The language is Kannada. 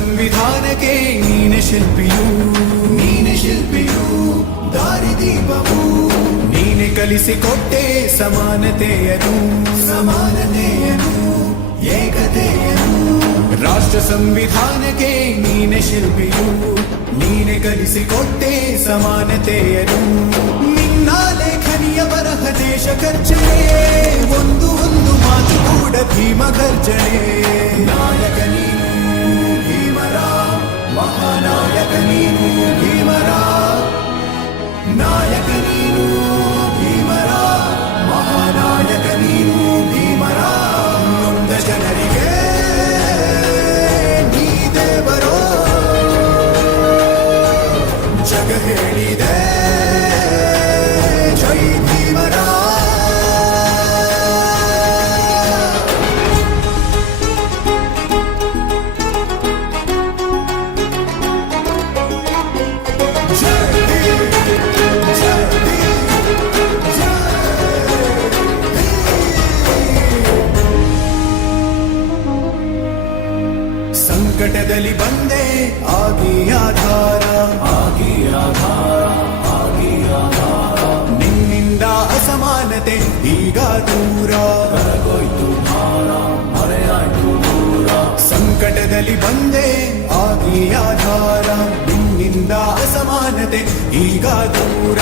ಸಂವಿಧಾನಕ್ಕೆ ನೀನೆ ಶಿಲ್ಪಿಯು, ನೀನೆ ಶಿಲ್ಪಿಯು, ದಾರಿದೀಪವು ನೀನೆ ಕಲಿಸಿಕೊಟ್ಟೆ ಸಮಾನತೆಯನು, ಸಮಾನತೆಯನು, ಏಕತೆಯನು. ರಾಷ್ಟ್ರ ಸಂವಿಧಾನಕ್ಕೆ ನೀನೆ ಶಿಲ್ಪಿಯು, ನೀನೆ ಕಲಿಸಿಕೊಟ್ಟೆ ಸಮಾನತೆಯನು. ನಿನ್ನ ಲೇಖನಿಯ ಬರಹ ದೇಶ ಖರ್ಚನೆ, ಒಂದು ಒಂದು ಮಾತು ಕೂಡ ಭೀಮ ಗರ್ಜನೆ. ನಾಯಕ ನೀನು ಭೀಮರ, ಮಹಾನಾಯಕ ನೀನು ಭೀಮರ, ನಾಯಕ ನೀನು ಭೀಮರ, ಮಹಾನಾಯಕ ನೀನು ಭೀಮರ. ನೊಂದ ಜನರಿಗೆ ನೀ ದೇವರೋ ಜಗ ಹೇಳಿದೆ ಜೈ ಭೀಮರ. ಸಂಕಟದಲ್ಲಿ ಬಂದೆ ಆಗಿ ಆಧಾರ, ಆಗಿ ಆಧಾರ, ಆಗಿ ಆಧಾರ. ನಿನ್ನಿಂದ ಅಸಮಾನತೆ ಈಗ ದೂರ, ಕರಗೋಯ್ತು ಭಾರ, ಮರೆಯಾಯ್ತು ದೂರ. ಸಂಕಟದಲ್ಲಿ ಬಂದೆ ಆಗಿ ಆಧಾರ, ನಿನ್ನಿಂದ ಅಸಮಾನತೆ ಈಗ ದೂರ.